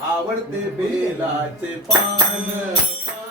आवडते बेलाचे पान.